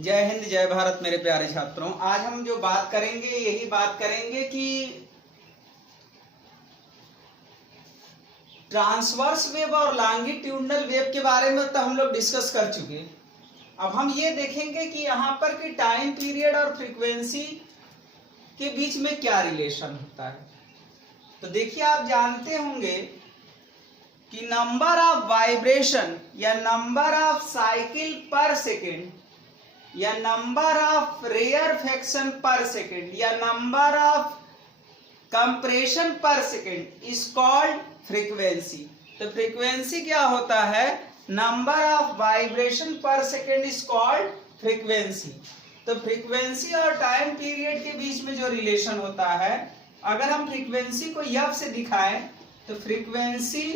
जय हिंद जय भारत मेरे प्यारे छात्रों। आज हम जो बात करेंगे यही बात करेंगे कि ट्रांसवर्स वेव और लॉन्गिट्यूडनल वेव के बारे में तो हम लोग डिस्कस कर चुके। अब हम ये देखेंगे कि यहाँ पर कि टाइम पीरियड और फ्रीक्वेंसी के बीच में क्या रिलेशन होता है। तो देखिए, आप जानते होंगे कि नंबर ऑफ वाइब्रेशन या नंबर ऑफ साइकिल पर सेकेंड या नंबर ऑफ रेयरफेक्शन पर सेकेंड या नंबर ऑफ कंप्रेशन पर सेकेंड इज कॉल्ड फ्रीक्वेंसी। तो फ्रीक्वेंसी क्या होता है? नंबर ऑफ वाइब्रेशन पर सेकेंड इज कॉल्ड फ्रीक्वेंसी। तो फ्रीक्वेंसी और टाइम पीरियड के बीच में जो रिलेशन होता है, अगर हम फ्रीक्वेंसी को एफ से दिखाएं तो फ्रीक्वेंसी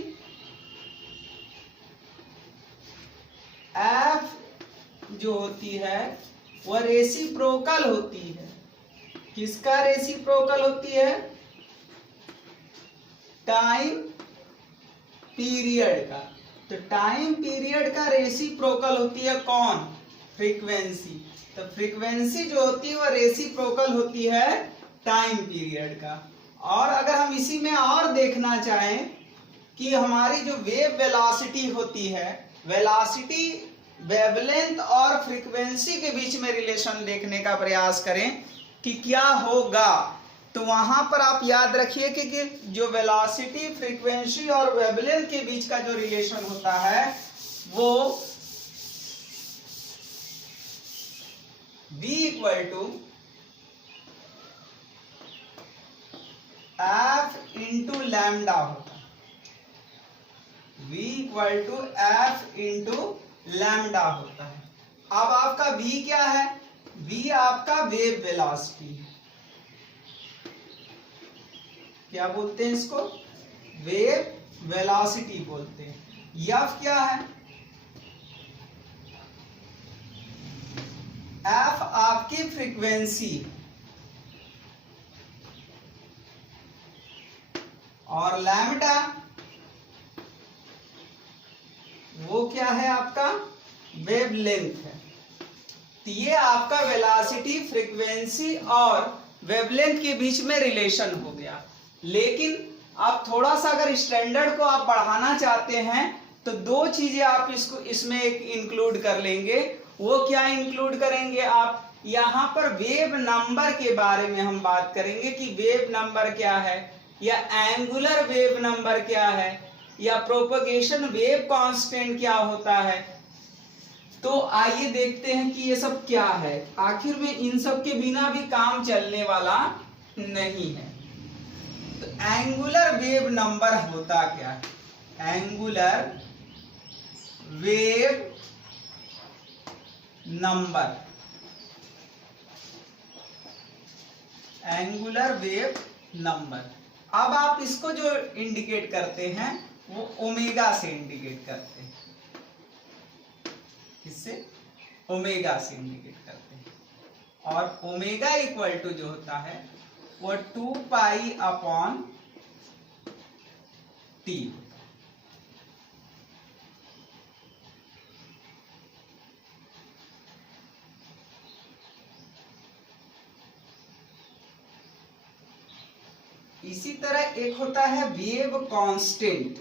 एफ जो होती है वह रेसिप्रोकल होती है। किसका रेसिप्रोकल होती है? टाइम पीरियड का। तो टाइम पीरियड का रेसिप्रोकल होती है कौन? फ्रीक्वेंसी। तो फ्रीक्वेंसी जो होती है वह रेसिप्रोकल होती है टाइम पीरियड का। और अगर हम इसी में और देखना चाहें कि हमारी जो वेव वेलोसिटी होती है, वेलोसिटी वेवलेंथ और फ्रीक्वेंसी के बीच में रिलेशन देखने का प्रयास करें कि क्या होगा, तो वहां पर आप याद रखिए कि जो वेलोसिटी, फ्रीक्वेंसी और वेवलेंथ के बीच का जो रिलेशन होता है वो v equal to F into lambda होता है। v equal to F into lambda होता है। अब आपका v क्या है? v आपका वेव वेलोसिटी है। क्या बोलते हैं इसको? वेव वेलोसिटी बोलते हैं। f क्या है? f आपकी फ्रीक्वेंसी और लैम्डा वो क्या है? आपका वेवलेंथ है। तो ये आपका वेलोसिटी, फ्रीक्वेंसी और वेवलेंथ के बीच में रिलेशन हो गया। लेकिन आप थोड़ा सा अगर स्टैंडर्ड को आप बढ़ाना चाहते हैं तो दो चीजें आप इसमें एक इंक्लूड कर लेंगे। वो क्या इंक्लूड करेंगे आप? यहाँ पर वेव नंबर के बारे में हम बात करेंगे कि वेव नंबर क्या है, या एंगुलर वेव नंबर क्या है, या प्रोपगेशन वेव कांस्टेंट क्या होता है। तो आइए देखते हैं कि ये सब क्या है। आखिर में इन सब के बिना भी काम चलने वाला नहीं है। तो एंगुलर वेव नंबर होता क्या है? Angular wave number, angular wave number. अब आप इसको जो इंडिकेट करते हैं वो ओमेगा से इंडिकेट करते हैं। इससे ओमेगा से इंडिकेट करते हैं। और ओमेगा इक्वल टू जो होता है वो 2 पाई अपॉन टी। इसी तरह एक होता है वेव कांस्टेंट।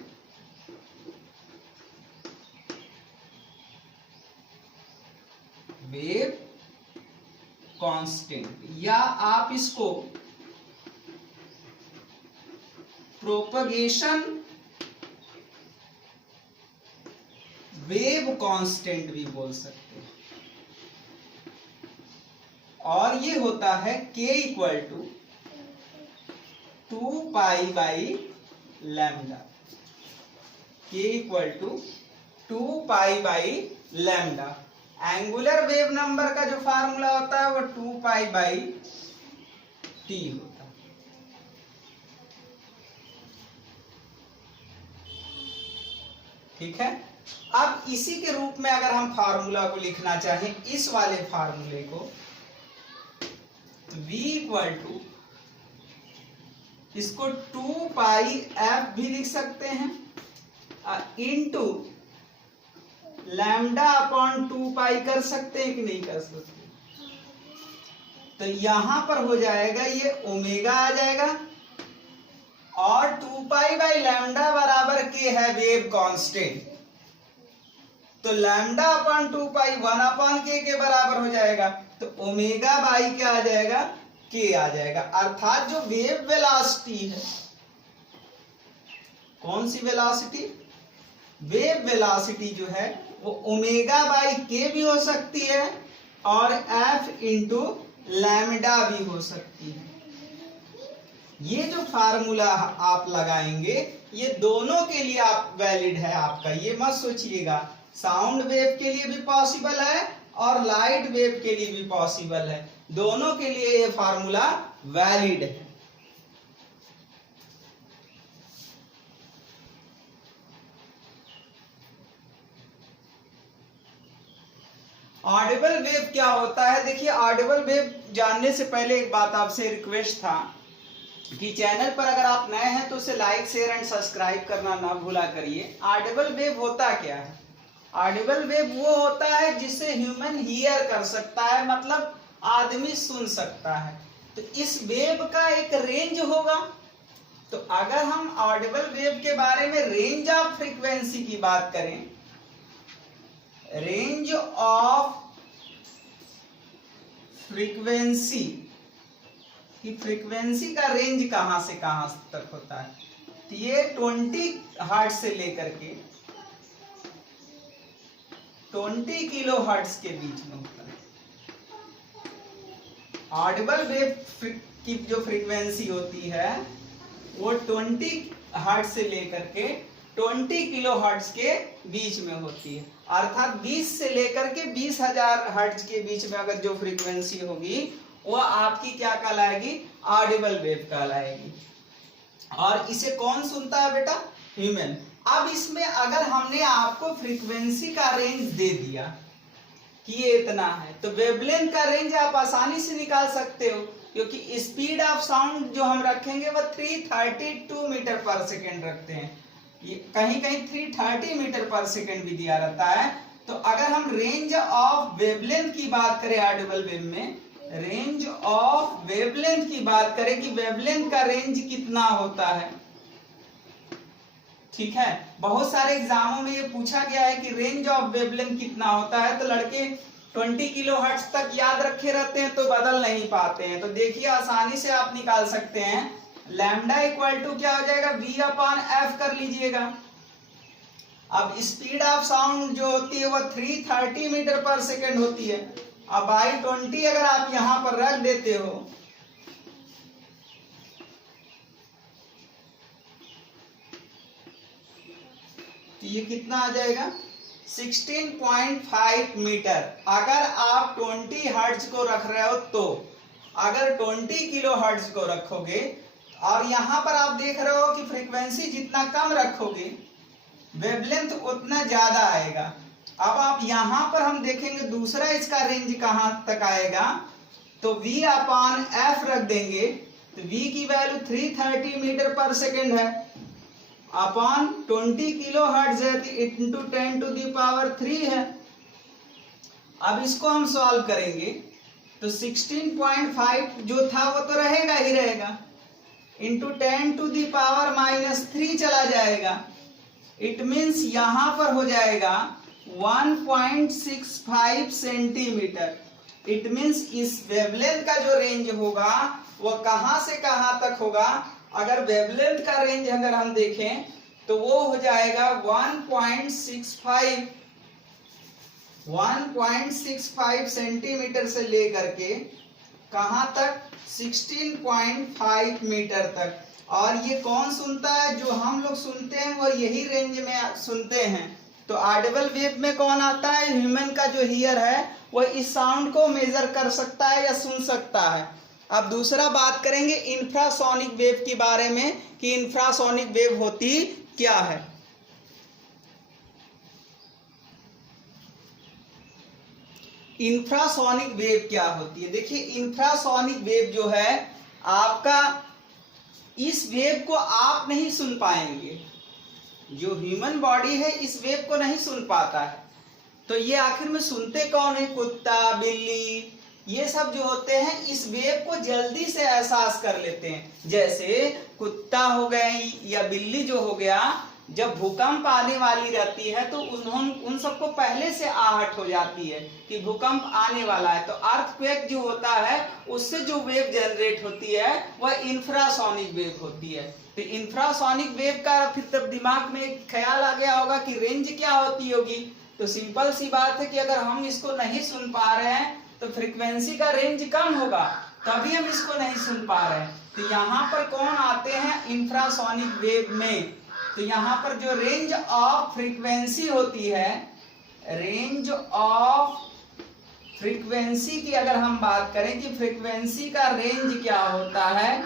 वेव कांस्टेंट, या आप इसको प्रोपगेशन वेव कांस्टेंट भी बोल सकते हैं। और ये होता है k equal to 2 pi by lambda. k equal to 2 pi by lambda. Angular wave number का जो फार्मूला होता है वो 2 पाई बाई टी होता है। ठीक है। अब इसी के रूप में अगर हम फार्मूला को लिखना चाहें, इस वाले फार्मूले को, v इक्वल टू, इसको 2 पाई एफ भी लिख सकते हैं, इंटू लैम्डा अपॉन 2 पाई कर सकते हैं कि नहीं कर सकते? तो यहां पर हो जाएगा ये ओमेगा आ जाएगा और 2 पाई बाई लैम्डा बराबर के है वेव कांस्टेंट। तो लैम्डा अपॉन 2 पाई 1 अपॉन के बराबर हो जाएगा। तो ओमेगा बाई क्या आ जाएगा? के आ जाएगा। अर्थात जो वेव वेलोसिटी है, कौन सी वेलोसिटी? वेव वेलोसिटी जो है वो ओमेगा बाई के भी हो सकती है और एफ इंटू लैम्डा भी हो सकती है। ये जो फार्मूला आप लगाएंगे ये दोनों के लिए आप वैलिड है आपका, ये मत सोचिएगा। साउंड वेव के लिए भी पॉसिबल है और लाइट वेव के लिए भी पॉसिबल है, दोनों के लिए ये फार्मूला वैलिड है। ऑडिबल वेव क्या होता है? देखिए, ऑडिबल वेव जानने से पहले एक बात आपसे रिक्वेस्ट था कि चैनल पर अगर आप नए हैं तो उसे लाइक शेयर एंड सब्सक्राइब करना ना भूला करिए। ऑडिबल वेव होता क्या है? ऑडिबल वेव वो होता है जिसे ह्यूमन हियर कर सकता है, मतलब आदमी सुन सकता है। तो इस वेव का एक रेंज होगा। तो अगर हम ऑडिबल वेव के बारे में रेंज ऑफ फ्रीक्वेंसी की बात करें, रेंज ऑफ फ्रीक्वेंसी कि फ्रीक्वेंसी का रेंज कहां से कहां तक होता है, तो ये 20 हर्ट्ज से लेकर के 20 किलो हर्ट्ज के बीच में होता है। ऑडिबल वेव की जो फ्रीक्वेंसी होती है वो 20 हर्ट्ज से लेकर के 20 किलो हर्ट्ज के बीच में होती है। अर्थात 20 से लेकर के 20,000 हर्ट्ज के बीच में अगर जो फ्रीक्वेंसी होगी वो आपकी क्या कहलाएगी? ऑडिबल वेव कहलाएगी। और इसे कौन सुनता है बेटा? ह्यूमन। अब इसमें अगर हमने आपको फ्रीक्वेंसी का रेंज दे दिया कि ये इतना है, तो वेवलेंथ का रेंज आप आसानी से निकाल सकते हो, क्योंकि स्पीड ऑफ साउंड जो हम रखेंगे वो 332 मीटर पर सेकेंड रखते हैं। ये कहीं कहीं 330 मीटर पर सेकेंड भी दिया रहता है। तो अगर हम रेंज ऑफ वेवलेंथ की बात करें, ऑडिबल वेव में रेंज ऑफ वेवलेंथ की बात करें कि वेवलेंथ का रेंज कितना होता है, ठीक है। बहुत सारे एग्जामों में ये पूछा गया है कि रेंज ऑफ वेवलेंथ कितना होता है, तो लड़के 20 किलो हर्ट्ज तक याद रखे रहते हैं तो बदल नहीं पाते हैं। तो देखिए, आसानी से आप निकाल सकते हैं। लैम्डा इक्वल टू क्या हो जाएगा? v अपॉन एफ कर लीजिएगा। अब स्पीड ऑफ साउंड जो होती है वो 330 मीटर पर सेकेंड होती है। अब बाई 20 अगर आप यहां पर रख देते हो तो ये कितना आ जाएगा? 16.5 मीटर। अगर आप 20 हर्ट्ज को रख रहे हो तो अगर 20 किलो हर्ट्ज को रखोगे और यहां पर आप देख रहे हो कि फ्रीक्वेंसी जितना कम रखोगे वेवलेंथ उतना ज्यादा आएगा। अब आप यहां पर हम देखेंगे दूसरा इसका रेंज कहां तक आएगा, तो v अपॉन एफ रख देंगे तो v की वैल्यू 330 मीटर पर सेकेंड है अपॉन 20 किलो हर्ट्ज है तो इंटू 10 टू दी पावर 3 है। अब इसको हम सॉल्व करेंगे तो 16.5 जो था वो तो रहेगा ही रहेगा, इंटू 10 टू दी पावर -3 चला जाएगा। इट मीन्स यहां पर हो जाएगा 1.65 सेंटीमीटर। इट मीन्स इस वेवलेंथ का जो रेंज होगा वो कहां से कहां तक होगा? अगर वेवलेंथ का रेंज अगर हम देखें तो वो हो जाएगा 1.65 सेंटीमीटर से लेकर के कहां तक? 16.5 मीटर तक। और ये कौन सुनता है? जो हम लोग सुनते हैं वो यही रेंज में सुनते हैं। तो ऑडिबल वेव में कौन आता है? ह्यूमन का जो हियर है वो इस साउंड को मेजर कर सकता है या सुन सकता है। अब दूसरा बात करेंगे इंफ्रासोनिक वेव के बारे में कि इंफ्रासोनिक वेव होती क्या है। इंफ्रासोनिक वेव क्या होती है? देखिए, इंफ्रासोनिक वेव जो है आपका, इस वेव को आप नहीं सुन पाएंगे। जो ह्यूमन बॉडी है इस वेव को नहीं सुन पाता है, तो ये आखिर में सुनते कौन है? कुत्ता, बिल्ली, ये सब जो होते हैं इस वेव को जल्दी से एहसास कर लेते हैं। जैसे कुत्ता हो गए या बिल्ली जो हो गया, जब भूकंप आने वाली रहती है तो उन सबको पहले से आहट हो जाती है कि भूकंप आने वाला है। तो अर्थक्वेक जो होता है उससे जो वेव जनरेट होती है वह इंफ्रासोनिक वेव होती है। तो इंफ्रासोनिक वेव का फिर तब दिमाग में एक ख्याल आ गया होगा कि रेंज क्या होती होगी। तो सिंपल सी बात है कि अगर हम इसको नहीं सुन पा रहे हैं तो फ्रीक्वेंसी का रेंज कम होगा, तभी हम इसको नहीं सुन पा रहे हैं। तो यहाँ पर कौन आते हैं? इंफ्रासोनिक वेव में। तो यहाँ पर जो रेंज ऑफ फ्रीक्वेंसी होती है, रेंज ऑफ फ्रीक्वेंसी की अगर हम बात करें कि फ्रीक्वेंसी का रेंज क्या होता है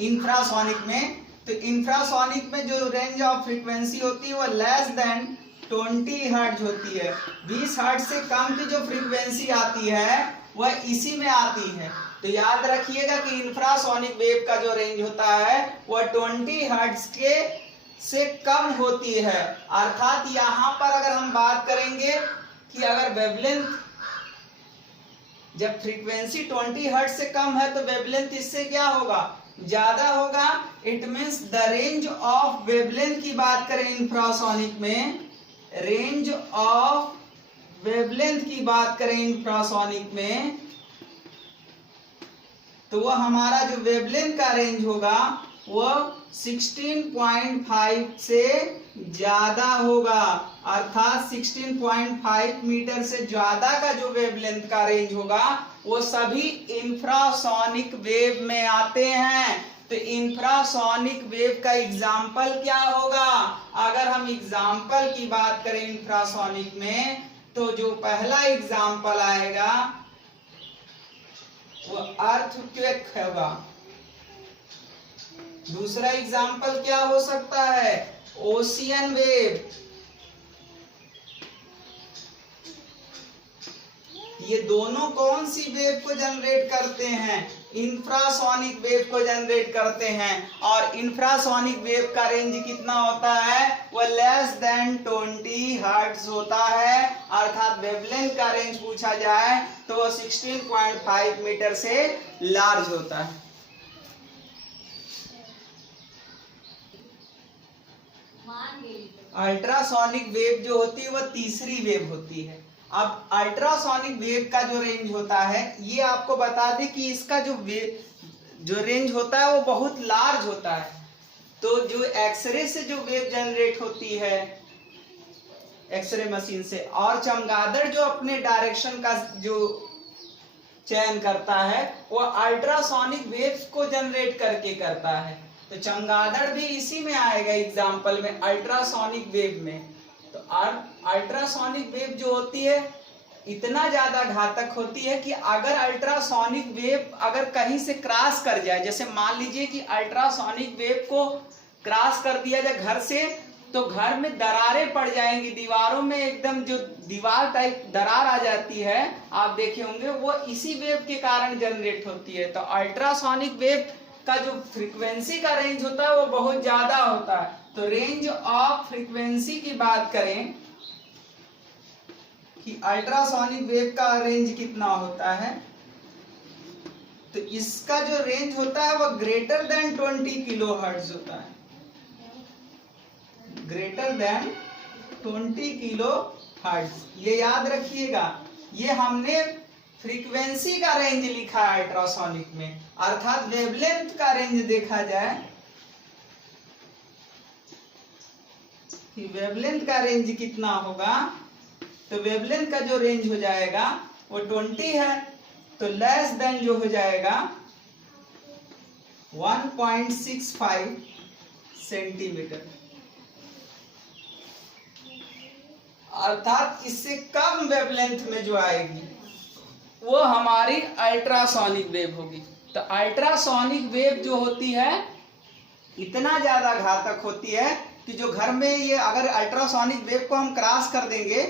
इंफ्रासोनिक में, तो इंफ्रासोनिक में जो रेंज ऑफ फ्रीक्वेंसी होती है वो लेस देन 20 हर्ट्ज होती है। 20 हर्ट्ज से कम की जो फ्रीक्वेंसी आती है वह इसी में आती है। तो याद रखिएगा कि इंफ्रासोनिक वेव का जो रेंज होता है वह 20 हर्ट्ज के से कम होती है। अर्थात यहाँ पर अगर हम बात करेंगे कि अगर वेवलेंथ, जब फ्रीक्वेंसी 20 हर्ट्ज से कम है तो वेवलेंथ इससे क्या होगा? ज्यादा होगा। It means the range of wavelength की बात करें इंफ्रासोनिक में, रेंज ऑफ वेवलेंथ की बात करें इंफ्रासोनिक में, तो वह हमारा जो वेवलेंथ का रेंज होगा वह 16.5 से ज्यादा होगा। अर्थात 16.5 मीटर से ज्यादा का जो वेवलेंथ का रेंज होगा वो सभी इंफ्रासोनिक वेव में आते हैं। तो इंफ्रासोनिक वेव का एग्जाम्पल क्या होगा? अगर हम एग्जाम्पल की बात करें इंफ्रासोनिक में तो जो पहला एग्जाम्पल आएगा वो अर्थक्वेक होगा। दूसरा एग्जाम्पल क्या हो सकता है? Ocean wave. ये दोनों कौन सी वेव को जनरेट करते हैं? इंफ्रासोनिक वेव को जनरेट करते हैं। और इंफ्रासोनिक वेव का रेंज कितना होता है? वह लेस देन 20 हर्ट्ज होता है। अर्थात वेवलेंथ का रेंज पूछा जाए तो वह 16.5 मीटर से लार्ज होता है। अल्ट्रासोनिक वेव जो होती है वह तीसरी वेव होती है। अब अल्ट्रासोनिक वेव का जो रेंज होता है, ये आपको बता दें कि इसका जो रेंज होता है वो बहुत लार्ज होता है। तो जो एक्सरे से जो वेव जनरेट होती है एक्सरे मशीन से, और चमगादड़ जो अपने डायरेक्शन का जो चयन करता है वो अल्ट्रासोनिक वेव्स को जनरेट करके करता है। तो चमगादड़ भी इसी में आएगा एग्जाम्पल में, अल्ट्रासोनिक वेव में। तो अल्ट्रासोनिक वेव जो होती है इतना ज्यादा घातक होती है कि अगर अल्ट्रासोनिक वेव अगर कहीं से क्रॉस कर जाए, जैसे मान लीजिए कि अल्ट्रासोनिक वेव को क्रॉस कर दिया जाए घर से, तो घर में दरारें पड़ जाएंगी, दीवारों में एकदम जो दीवार टाइप दरार आ जाती है, आप देखे होंगे, वो इसी वेव के कारण जनरेट होती है। तो अल्ट्रासोनिक वेव का जो फ्रीक्वेंसी का रेंज होता है वो बहुत ज्यादा होता है। तो रेंज ऑफ फ्रीक्वेंसी की बात करें कि अल्ट्रासोनिक वेव का रेंज कितना होता है, तो इसका जो रेंज होता है वो ग्रेटर देन 20 किलो हर्ट्ज होता है, ग्रेटर देन 20 किलो हर्ट्ज। ये याद रखिएगा, ये हमने फ्रीक्वेंसी का रेंज लिखा है अल्ट्रासोनिक में। अर्थात वेवलेंथ का रेंज देखा जाए कि वेवलेंथ का रेंज कितना होगा, तो वेवलेंथ का जो रेंज हो जाएगा वो 20 है, तो लेस देन जो हो जाएगा 1.65 सेंटीमीटर। अर्थात इससे कम वेवलेंथ में जो आएगी वो हमारी अल्ट्रासोनिक वेव होगी। तो अल्ट्रासोनिक वेव जो होती है इतना ज्यादा घातक होती है कि जो घर में ये अगर अल्ट्रासोनिक वेव को हम क्रॉस कर देंगे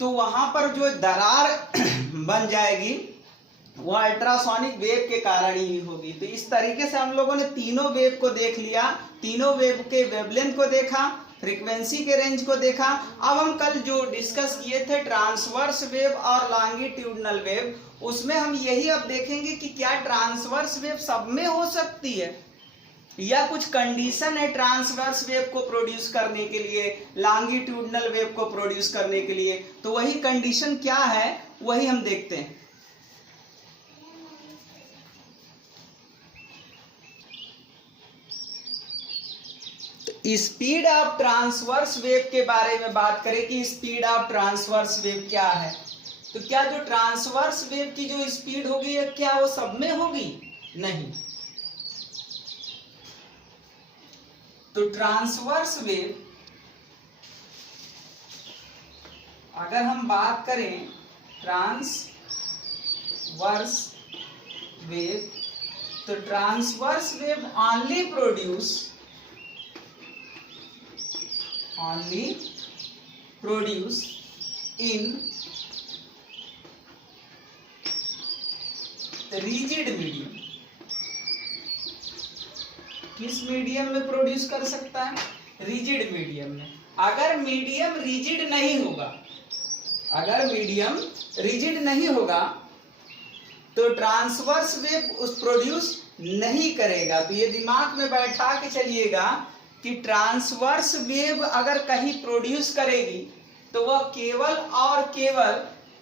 तो वहां पर जो दरार बन जाएगी वो अल्ट्रासोनिक वेव के कारण ही होगी। तो इस तरीके से हम लोगों ने तीनों वेव को देख लिया, तीनों वेव के वेवलेंथ को देखा, फ्रीक्वेंसी के रेंज को देखा। अब हम कल जो डिस्कस किए थे ट्रांसवर्स वेव और लॉन्गिट्यूडनल वेव, उसमें हम यही अब देखेंगे कि क्या ट्रांसवर्स वेव सब में हो सकती है या कुछ कंडीशन है ट्रांसवर्स वेव को प्रोड्यूस करने के लिए, लॉन्गिट्यूडनल वेव को प्रोड्यूस करने के लिए। तो वही कंडीशन क्या है वही हम देखते हैं। स्पीड ऑफ ट्रांसवर्स वेव के बारे में बात करें कि स्पीड ऑफ ट्रांसवर्स वेव क्या है, तो क्या जो ट्रांसवर्स वेव की जो स्पीड होगी क्या वो सब में होगी? नहीं। तो ट्रांसवर्स वेव अगर हम बात करें ट्रांसवर्स वेव, तो transverse wave only produce in rigid medium। किस मीडियम में प्रोड्यूस कर सकता है? रिजिड मीडियम में। अगर मीडियम रिजिड नहीं होगा तो ट्रांसवर्स वेव उस प्रोड्यूस नहीं करेगा। तो ये दिमाग में बैठा के चलिएगा कि ट्रांसवर्स वेव अगर कहीं प्रोड्यूस करेगी तो वह केवल और केवल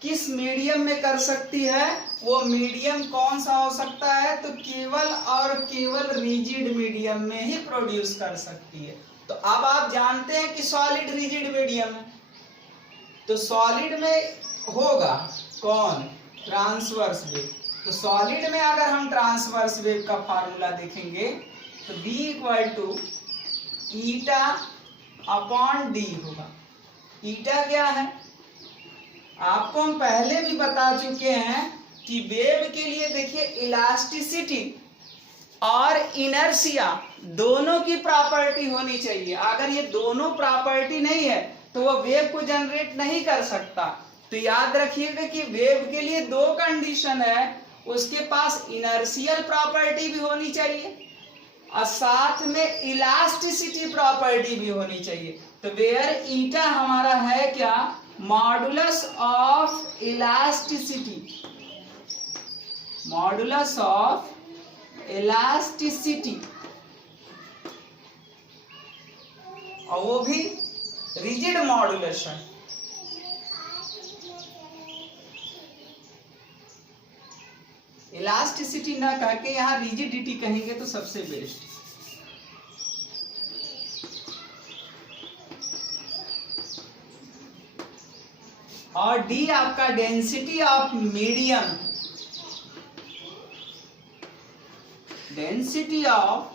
किस मीडियम में कर सकती है? वो मीडियम कौन सा हो सकता है? तो केवल और केवल रिजिड मीडियम में ही प्रोड्यूस कर सकती है। तो अब आप जानते हैं कि सॉलिड रिजिड मीडियम है, तो सॉलिड में होगा कौन? Transverse wave. तो सॉलिड में अगर हम ट्रांसवर्स वेव का फार्मूला देखेंगे तो B equal to eta upon D होगा। ईटा क्या है? आपको हम पहले भी बता चुके हैं कि वेव के लिए देखिए इलास्टिसिटी और इनर्शिया दोनों की प्रॉपर्टी होनी चाहिए। अगर ये दोनों प्रॉपर्टी नहीं है तो वह वेव को जनरेट नहीं कर सकता। तो याद रखिएगा कि वेव के लिए दो कंडीशन है, उसके पास इनर्शियल प्रॉपर्टी भी होनी चाहिए और साथ में इलास्टिसिटी प्रॉपर्टी भी होनी चाहिए। तो वेयर ईटा हमारा है क्या? Modulus of elasticity, modulus of elasticity, और वो भी रिजिड मॉडुलस है। इलास्टिसिटी ना कह के यहाँ रिजिडिटी कहेंगे तो सबसे बेस्ट। और डी आपका density of medium, density of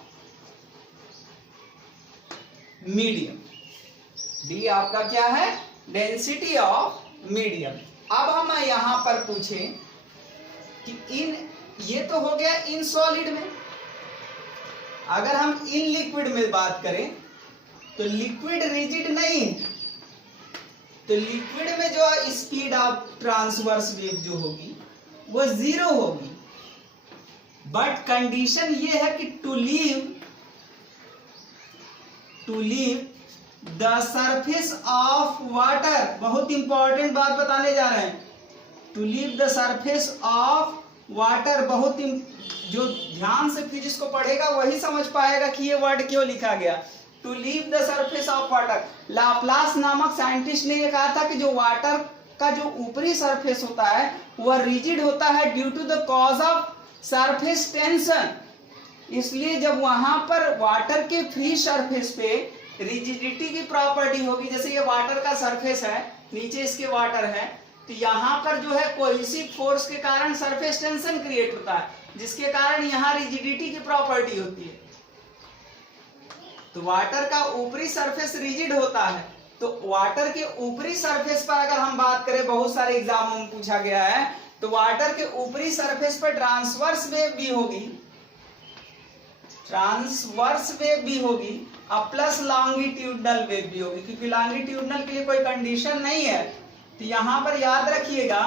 medium, D आपका क्या है? Density of medium. अब हम यहां पर पूछें कि ये तो हो गया इन सॉलिड में। अगर हम इन लिक्विड में बात करें तो लिक्विड रिजिड नहीं है, तो लिक्विड में जो स्पीड ऑफ ट्रांसवर्स वेव जो होगी वो 0 होगी। बट कंडीशन ये है कि to leave the surface of water, बहुत इंपॉर्टेंट बात बताने जा रहे हैं। To leave the surface of water, बहुत जो ध्यान से फिजिक्स को पढ़ेगा वही समझ पाएगा कि ये वर्ड क्यों लिखा गया। To leave the surface of water, Laplace नामक साइंटिस्ट ने ये कहा था कि जो वाटर का जो ऊपरी सरफेस होता है वह रिजिड होता है due to the cause of surface tension. इसलिए जब वहां पर वाटर के फ्री सरफेस पे रिजिडिटी की प्रॉपर्टी होगी, जैसे ये वाटर का सरफेस है, नीचे इसके वाटर है, तो यहाँ पर जो है कोहेसिव फोर्स के कारण सरफेस टेंशन क्रिएट होता है, जिसके कारण यहाँ रिजिडिटी की प्रॉपर्टी होती है। तो वाटर का ऊपरी सरफेस रिजिड होता है। तो वाटर के ऊपरी सरफेस पर अगर हम बात करें, बहुत सारे एग्जामों में पूछा गया है, तो वाटर के ऊपरी सरफेस पर ट्रांसवर्स वेव भी होगी, ट्रांसवर्स वेव भी होगी और प्लस लॉन्गिट्यूडनल वेव भी होगी, क्योंकि लॉन्गिट्यूडनल के लिए कोई कंडीशन नहीं है। तो यहाँ पर याद रखिएगा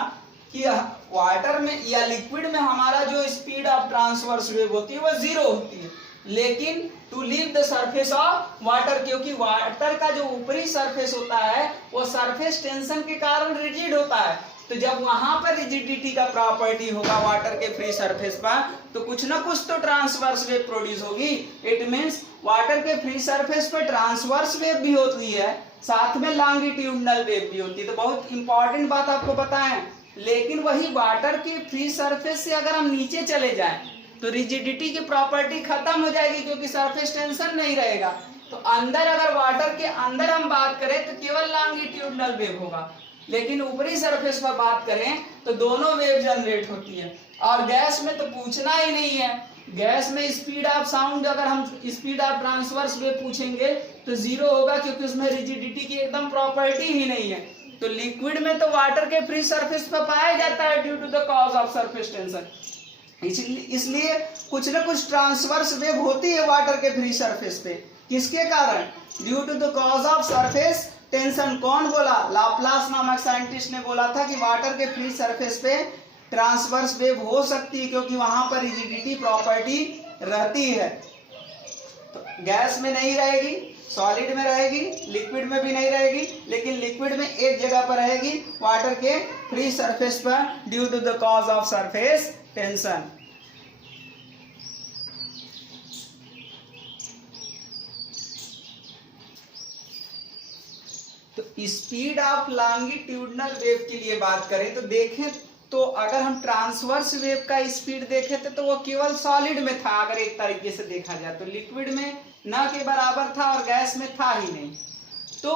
कि वाटर में या लिक्विड में हमारा जो स्पीड ऑफ ट्रांसवर्स वेव होती है वो 0 होती है, लेकिन to leave the surface of water, क्योंकि वाटर का जो ऊपरी सरफेस होता है वो सरफेस टेंशन के कारण रिजिड होता है। तो जब वहां पर रिजिडिटी का प्रॉपर्टी होगा वाटर के फ्री सरफेस पर, तो कुछ ना कुछ तो ट्रांसवर्स वेव प्रोड्यूस होगी। इट मींस वाटर के फ्री सरफेस पर ट्रांसवर्स वेव भी होती है, साथ में लॉन्गिट्यूडनल वेव भी होती है। तो बहुत इंपॉर्टेंट बात आपको बताएं। लेकिन वही वाटर के फ्री सरफेस से अगर हम नीचे चले जाएं तो रिजिडिटी की प्रॉपर्टी खत्म हो जाएगी, क्योंकि सरफेस टेंशन नहीं रहेगा। तो अंदर अगर वाटर के अंदर हम बात करें तो केवल लॉन्गिट्यूडनल वेव होगा, लेकिन ऊपरी सरफेस पर बात करें तो दोनों वेव जनरेट होती है। और गैस में तो पूछना ही नहीं है, गैस में स्पीड ऑफ साउंड, अगर हम स्पीड ऑफ ट्रांसवर्स वेव पूछेंगे तो जीरो होगा, क्योंकि उसमें रिजिडिटी की एकदम प्रॉपर्टी ही नहीं है। तो लिक्विड में तो वाटर के फ्री सरफेस पर पाया जाता है due to the cause of surface tension, इसलिए कुछ ना कुछ ट्रांसवर्स वेव होती है वाटर के फ्री सरफेस पे। किसके कारण? Due to the cause of surface tension. कौन बोला? लाप्लास नामक साइंटिस्ट ने बोला था कि वाटर के फ्री सरफेस पे ट्रांसवर्स वेव हो सकती है, क्योंकि वहां पर रिजिडिटी प्रॉपर्टी रहती है। तो गैस में नहीं रहेगी, सॉलिड में रहेगी, लिक्विड में भी नहीं रहेगी, लेकिन लिक्विड में एक जगह पर रहेगी, वाटर के फ्री सरफेस पर, due to the cause of surface tension. तो स्पीड ऑफ लॉन्गिट्यूडनल वेव के लिए बात करें तो देखें तो अगर हम ट्रांसवर्स वेव का स्पीड देखें तो वो केवल सॉलिड में था। अगर एक तरीके से देखा जाए तो लिक्विड में न के बराबर था और गैस में था ही नहीं। तो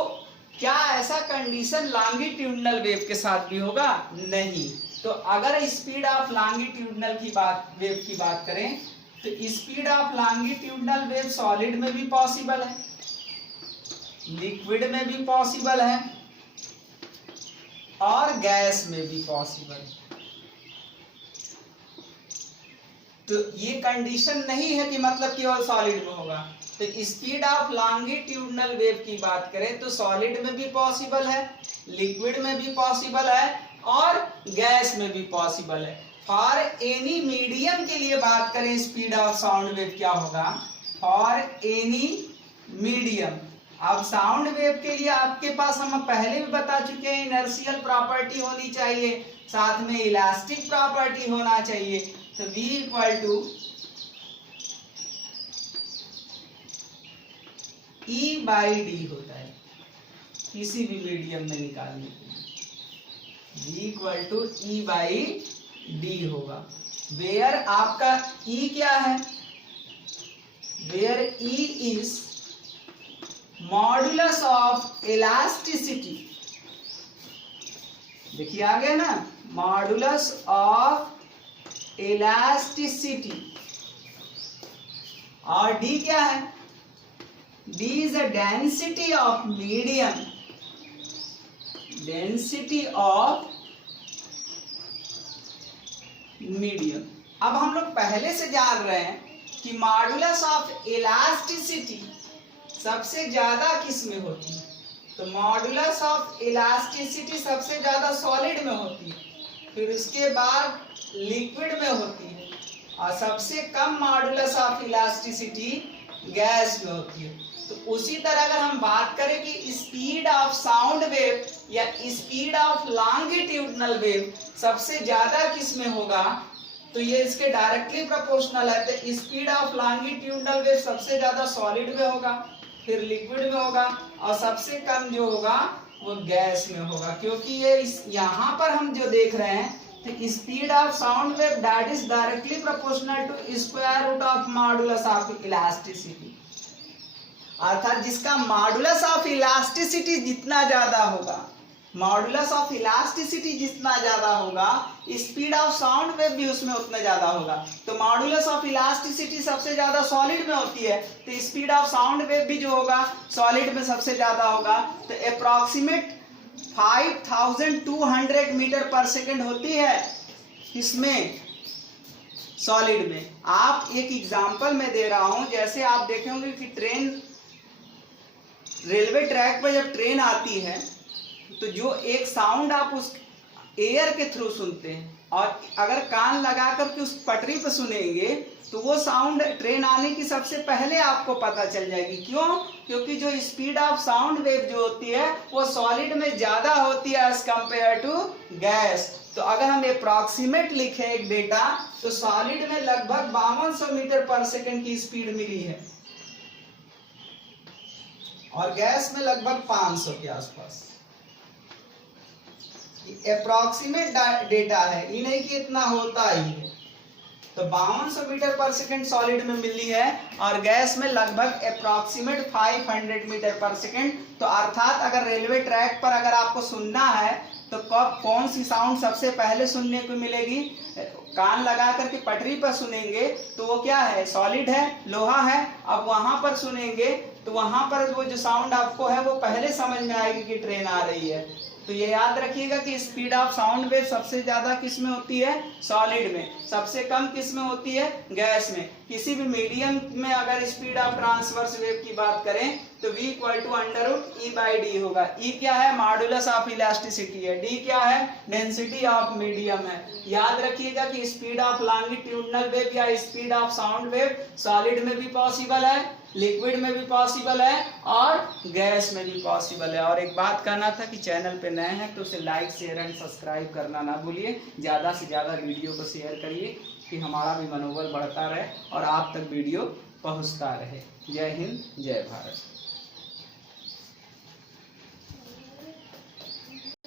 क्या ऐसा कंडीशन लॉन्गिट्यूडनल वेव के साथ भी होगा? नहीं। तो अगर स्पीड ऑफ लॉन्गिट्यूडनल वेव की बात करें तो speed of longitudinal wave solid में भी पॉसिबल है, लिक्विड में भी पॉसिबल है और गैस में भी पॉसिबल है। तो ये कंडीशन नहीं है कि मतलब केवल सॉलिड में होगा। तो स्पीड ऑफ लॉन्गिट्यूडनल वेव की बात करें तो सॉलिड में भी पॉसिबल है, लिक्विड में भी पॉसिबल है और गैस में भी पॉसिबल है। फॉर एनी मीडियम के लिए बात करें स्पीड ऑफ साउंड वेव क्या होगा? For any medium. अब साउंड वेव के लिए आपके पास हम पहले भी बता चुके हैं, इनर्शियल प्रॉपर्टी होनी चाहिए, साथ में इलास्टिक प्रॉपर्टी होना चाहिए। तो V equal to E by D होता है किसी भी मीडियम में निकालने के लिए। V equal to E by D होगा। वेयर आपका E क्या है? Where E is modulus of elasticity. देखिए आ गया ना, मॉडुलस ऑफ इलास्टिसिटी। और डी क्या है? D is a density of medium, density of medium. अब हम लोग पहले से जान रहे हैं कि मॉडुलस ऑफ इलास्टिसिटी सबसे ज्यादा किस में होती है? तो मॉडुलस ऑफ इलास्टिसिटी सबसे ज्यादा सॉलिड में होती है, फिर उसके बाद लिक्विड में होती है और सबसे कम मॉडुलस ऑफ इलास्टिसिटी गैस में होती है। तो उसी तरह अगर हम बात करें कि स्पीड ऑफ साउंड वेव या स्पीड ऑफ लॉन्गिट्यूडनल वेव सबसे ज्यादा किस में होगा, तो ये इसके डायरेक्टली प्रोपोर्शनल है। तो स्पीड ऑफ लॉन्गिट्यूडनल वेव सबसे ज्यादा सॉलिड में होगा, फिर लिक्विड में होगा और सबसे कम जो होगा वो गैस में होगा। क्योंकि ये यहाँ पर हम जो देख रहे हैं तो speed of sound wave that is directly proportional to square root of modulus of elasticity, अर्थात जिसका मॉडुलस ऑफ इलास्टिसिटी जितना ज्यादा होगा, मॉडुलस ऑफ इलास्टिसिटी जितना ज्यादा होगा, स्पीड ऑफ साउंड वेव भी उसमें उतना ज्यादा होगा। तो मॉडुलस ऑफ इलास्टिसिटी सबसे ज्यादा सॉलिड में होती है, तो स्पीड ऑफ साउंड वेव भी जो होगा सॉलिड में सबसे ज्यादा होगा। तो अप्रॉक्सीमेट 5200 मीटर पर सेकेंड होती है इसमें, सॉलिड में। आप एक एग्जांपल में दे रहा हूं, जैसे आप देखेंगे कि ट्रेन, रेलवे ट्रैक पर जब ट्रेन आती है तो जो एक साउंड आप एयर के थ्रू सुनते हैं, और अगर कान लगा करके उस पटरी पर सुनेंगे तो वो साउंड ट्रेन आने की सबसे पहले आपको पता चल जाएगी। क्यों? क्योंकि जो स्पीड ऑफ साउंड वेव जो होती है वो सॉलिड में ज्यादा होती है एज कंपेयर टू गैस। तो अगर हम अप्रॉक्सीमेट लिखें एक डेटा, तो सॉलिड में लगभग 5200 मीटर पर सेकंड की स्पीड मिली है और गैस में लगभग 500 के आसपास। अप्रॉक्सीमेट डेटा है, ये नहीं कि इतना होता ही है। तो 5200 मीटर पर सेकंड सॉलिड में मिली है और गैस में लगभग अप्रॉक्सीमेट 500 मीटर पर सेकंड। तो अर्थात अगर रेलवे ट्रैक पर अगर आपको सुनना है तो कब कौन सी साउंड सबसे पहले सुनने को मिलेगी? कान लगा करके पटरी पर सुनेंगे तो वो क्या है? सॉलिड है, लोहा है। अब वहां पर सुनेंगे तो वहां पर वो जो साउंड आपको है वो पहले समझ में आएगी कि ट्रेन आ रही है। तो ये याद रखिएगा कि स्पीड ऑफ साउंड वेव सबसे ज्यादा किस में होती है? सॉलिड में। सबसे कम किस में होती है? गैस में। किसी भी मीडियम में अगर स्पीड ऑफ ट्रांसवर्स वेव की बात करें तो v इक्वल टू √E/d होगा। E क्या है? मॉडुलस ऑफ इलास्टिसिटी है। d क्या है? डेंसिटी ऑफ मीडियम है। याद रखिएगा कि स्पीड ऑफ लॉन्गिट्यूडनल वेव या speed of sound wave solid में भी पॉसिबल है, लिक्विड में भी पॉसिबल है और गैस में भी पॉसिबल है। और एक बात कहना था कि चैनल पे नए हैं तो उसे लाइक शेयर एंड सब्सक्राइब करना ना भूलिए। ज़्यादा से ज़्यादा वीडियो को शेयर करिए कि हमारा भी मनोबल बढ़ता रहे और आप तक वीडियो पहुंचता रहे। जय हिंद, जय भारत।